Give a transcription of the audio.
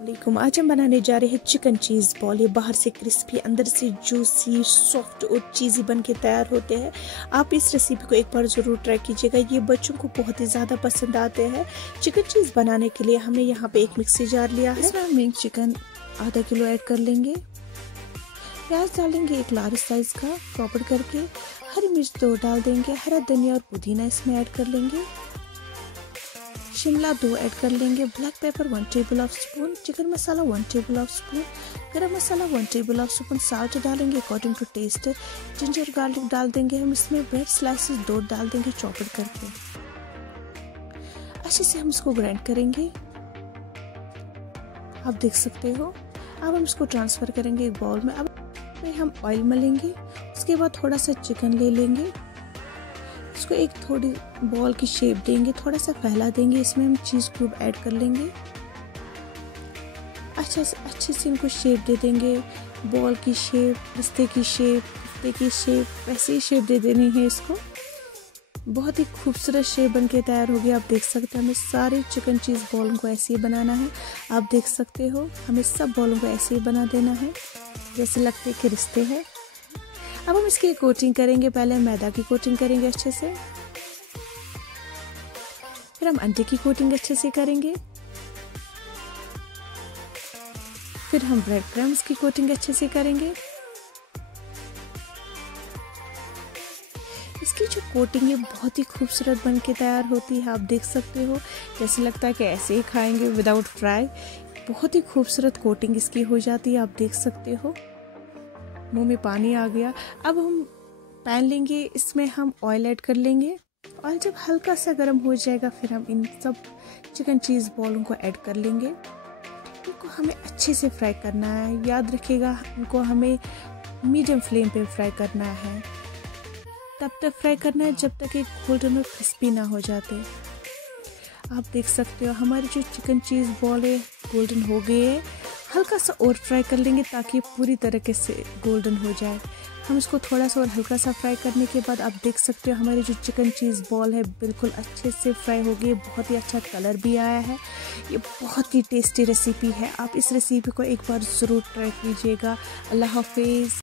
वालेकुम। आज हम बनाने जा रहे हैं चिकन चीज़ बॉल। ये बाहर से क्रिस्पी, अंदर से जूसी, सॉफ्ट और चीज़ी बन के तैयार होते हैं। आप इस रेसिपी को एक बार ज़रूर ट्राई कीजिएगा, ये बच्चों को बहुत ही ज़्यादा पसंद आते हैं। चिकन चीज़ बनाने के लिए हमने यहाँ पे एक मिक्सी जार लिया है। इसमें हम चिकन आधा किलो ऐड कर लेंगे। प्याज डालेंगे एक लार्ज साइज़ का चॉपर करके। हरी मिर्च 2 डाल देंगे। हरा धनिया और पुदीना इसमें ऐड कर लेंगे। शिमला 2 ऐड कर लेंगे। Black pepper 1 table of spoon. Chicken masala 1 table of spoon. Garam masala 1 table of spoon. Salt डालेंगे according to taste. Ginger garlic डाल देंगे हम इसमें। ब्रेड स्लाइसेस 2 डाल देंगे चॉपर करके। अच्छे से हम इसको ग्राइंड करेंगे। आप देख सकते हो। अब हम इसको ट्रांसफर करेंगे एक बाउल में। अब हम ऑयल मलेंगे। उसके बाद थोड़ा सा चिकन ले लेंगे, इसको एक थोड़ी बॉल की शेप देंगे, थोड़ा सा फैला देंगे। इसमें हम चीज़ क्यूब ऐड कर लेंगे। अच्छे से इनको शेप दे देंगे। बॉल की शेप, पिस्ते की शेप, वैसे ही शेप दे देनी है इसको। बहुत ही खूबसूरत शेप बन के तैयार हो गया। आप देख सकते हैं हमें सारे चिकन चीज़ बॉलों को ऐसे ही बनाना है। आप देख सकते हो हमें सब बॉलों को ऐसे ही बना देना है जैसे लगते कि रिश्ते हैं। अब हम इसकी कोटिंग करेंगे। पहले मैदा की कोटिंग करेंगे अच्छे से, फिर हम अंडे की कोटिंग अच्छे से करेंगे, फिर हम ब्रेड क्रम्स की कोटिंग अच्छे से करेंगे। इसकी जो कोटिंग है बहुत ही खूबसूरत बन के तैयार होती है। आप देख सकते हो जैसे लगता है कि ऐसे ही खाएंगे विदाउट फ्राई। बहुत ही खूबसूरत कोटिंग इसकी हो जाती है। आप देख सकते हो मुंह में पानी आ गया। अब हम पैन लेंगे, इसमें हम ऑयल ऐड कर लेंगे। ऑयल जब हल्का सा गर्म हो जाएगा फिर हम इन सब चिकन चीज़ बॉलों को ऐड कर लेंगे। इनको हमें अच्छे से फ्राई करना है। याद रखिएगा इनको हमें मीडियम फ्लेम पे फ्राई करना है। तब तक फ्राई करना है जब तक एक गोल्डन और क्रिस्पी ना हो जाते। आप देख सकते हो हमारी जो चिकन चीज़ बॉल है गोल्डन हो गए है। हल्का सा और फ्राई कर लेंगे ताकि पूरी तरीके से गोल्डन हो जाए। हम इसको थोड़ा सा और हल्का सा फ्राई करने के बाद आप देख सकते हो हमारी जो चिकन चीज़ बॉल है बिल्कुल अच्छे से फ्राई हो गई। बहुत ही अच्छा कलर भी आया है। ये बहुत ही टेस्टी रेसिपी है। आप इस रेसिपी को एक बार ज़रूर ट्राई कीजिएगा। अल्लाह हाफिज़।